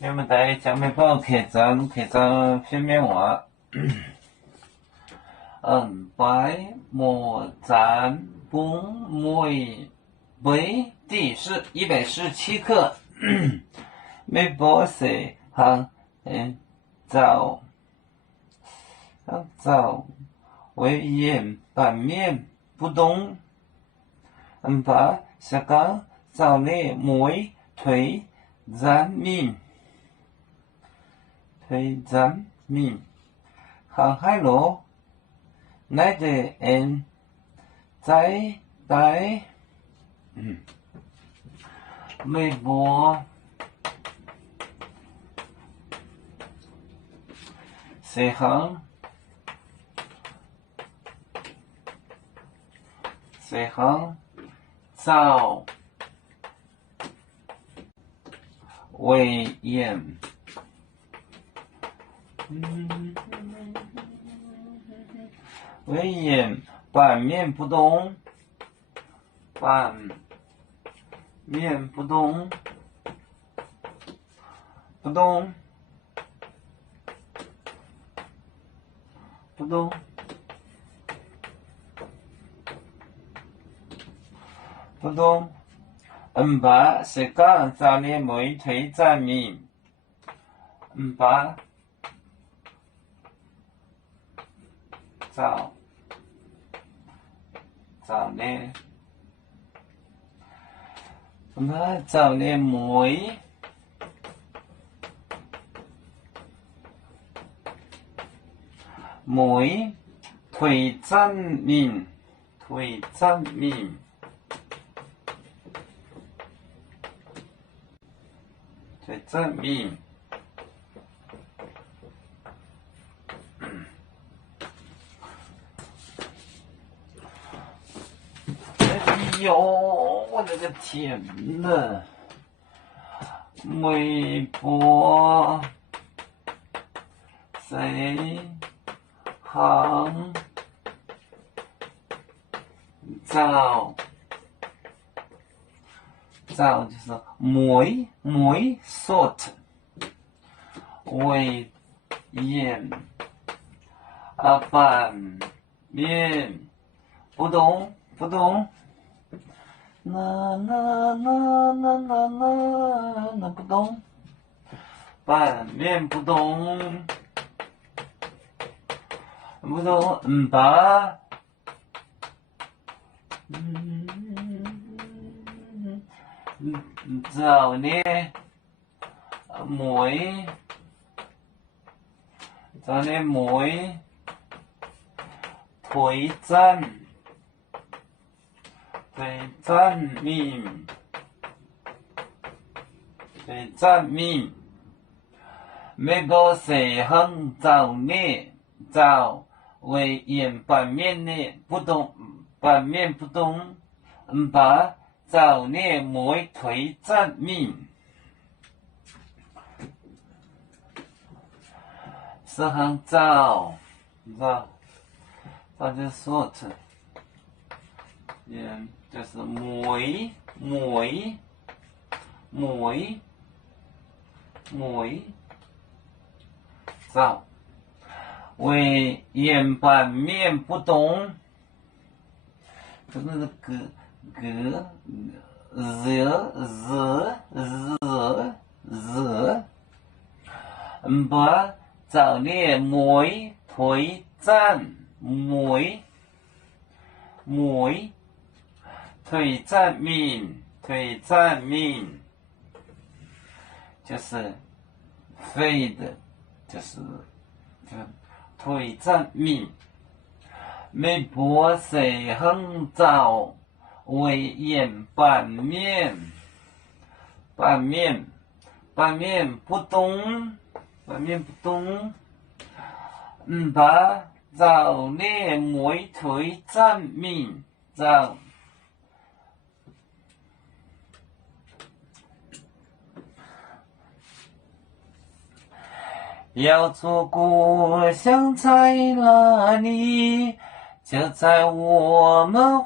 你们在下面帮我开张片面话。白莫占崩梅为第117课。没波谁行早为言版面不动。把下岗早内梅推占命航海路乃的在带微博谁行早为言版面不动，把是刚早年梅推占命，把早年梅推占命哎呦，我的个天呐！微博谁行早就是梅 short 为言版面不动，那不动，版面不动，把早年梅推占命，没个谁行早年早为言版面不动，把早年梅推占命，是行早就是 short 就是梅早为言版面不动，就是把早年梅推占命就是 fade 就是推占命，没波谁行早为言版面不动，把早年梅推占命早要做故乡在哪里？就在我们